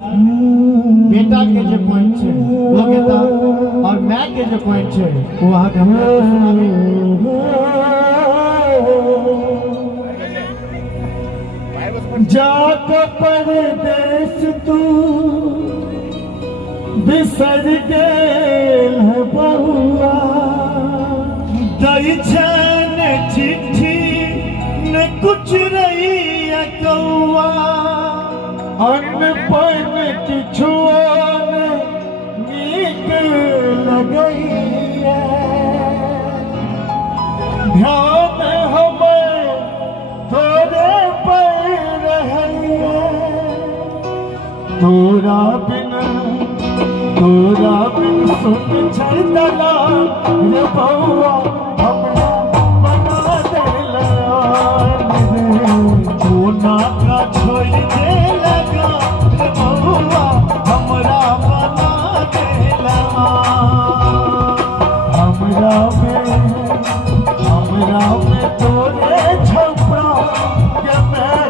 बेटा के जो पॉइंट है वो कहता और मैं के जो पॉइंट है वो वहां का जाके परदेस तू बिसर गेल है बहुआ दई छन चिट्ठी न कुछ रही कौआ अन्न पान किछुआन नीक लगैया ध्यान हमें तोरे पर रहैया तोरा बिन सुन छड़ला रे बउआ हमरा बना देला कोना का छोड़ दे लगा रे बउआ हमरा बना देला हमरा में तोरे छपरा के मैं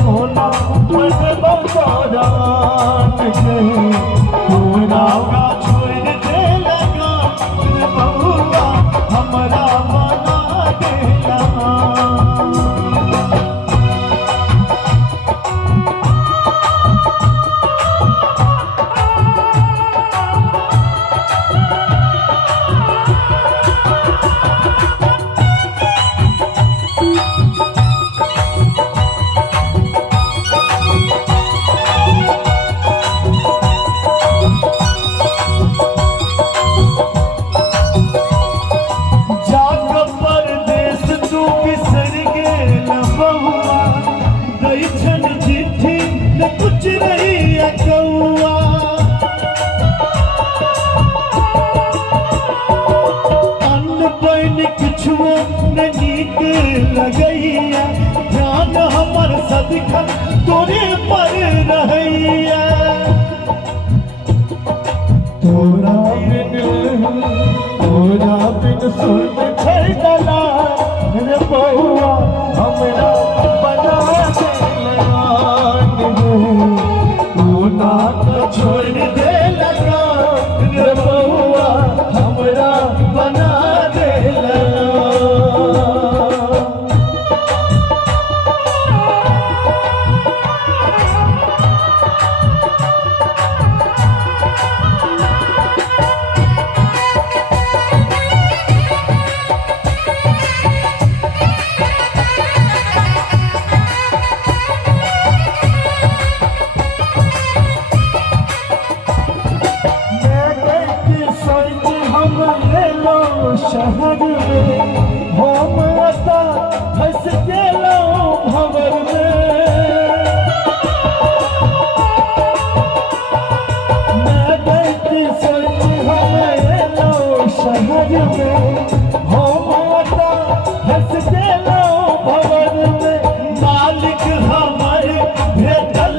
कोना पर बंदरा के तोरा का छोड़ दे लगा रे बउआ हमरा बना देला कुछ नहीं कौआ अन्न पान किछुओ न नीक लगैया ध्यान हमर सदिखन तोरे पर रहैया तोरा बिन सुन छड़ला रे बउआ हमरा बना देला कोना का छोड़ दे लगा रे बउआ हमरा बना देला शहर में हम आता फंस गेलो भंवर में मैं बैठी सोच हम एलो शहर में हम आता फंस गेलो भंवर में मालिक हमर भेटल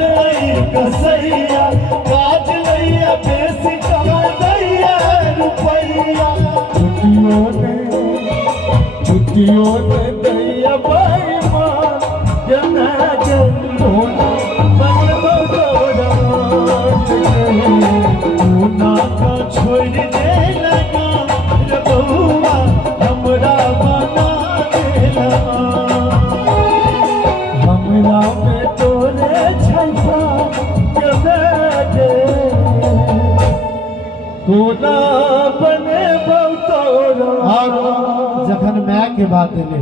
कसैया काज लैया बेसी कमा दैया रुपैया छुट्टियों ने दैया भाई मां जना के कोना बन बदोरा कोना का छोड़ दे लगा रे बउआ हमरा बना देला हमरा में तोरे छपा के दे कोना बने बतोरा जखन मैं के बात ले